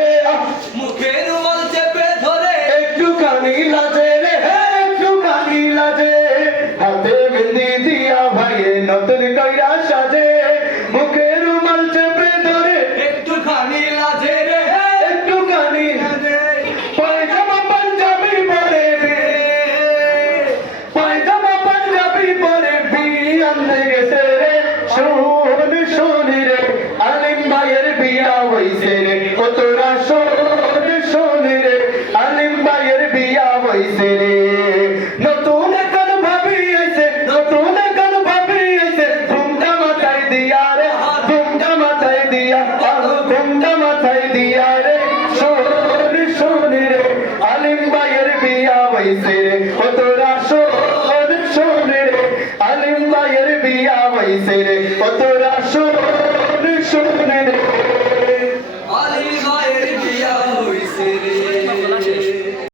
সাজে মুখে রুমাল চেপে ধরে একটুখানি লাজে রে একটুখানি লাজে হাতে মেহেন্দি দিয়া ভাইয়ে নতুন কইরা সাজে মুখে রুমাল চেপে ধরে একটুখানি লাজে রে একটুখানি লাজে পায়জামা পাঞ্জাবি পরে পায়জামা পাঞ্জাবি পরে বিয়ানে গেছে রে শোন শোনি রে আলিম ভাইয়ের বিয়া হইছে রে ও তোরা শোন শোনি রে আলিম ভাইয়ের বিয়া হইছে রে নতুন কোন ভাবি আইছে নতুন কোন ভাবি আইছে ঘুমটা মাথায় দিয়া রে ঘুমটা মাথায় দিয়া ঘুমটা মাথায় দিয়া রে শোন শোনি রে আলিম ভাইয়ের বিয়া হইছে রে ও তোরা শোন শোনি রে আলিম ভাইয়ের বিয়া হইছে রে ও তোরা শোন শোনি রে আলী ভাইয়ের বিয়া হইছে রে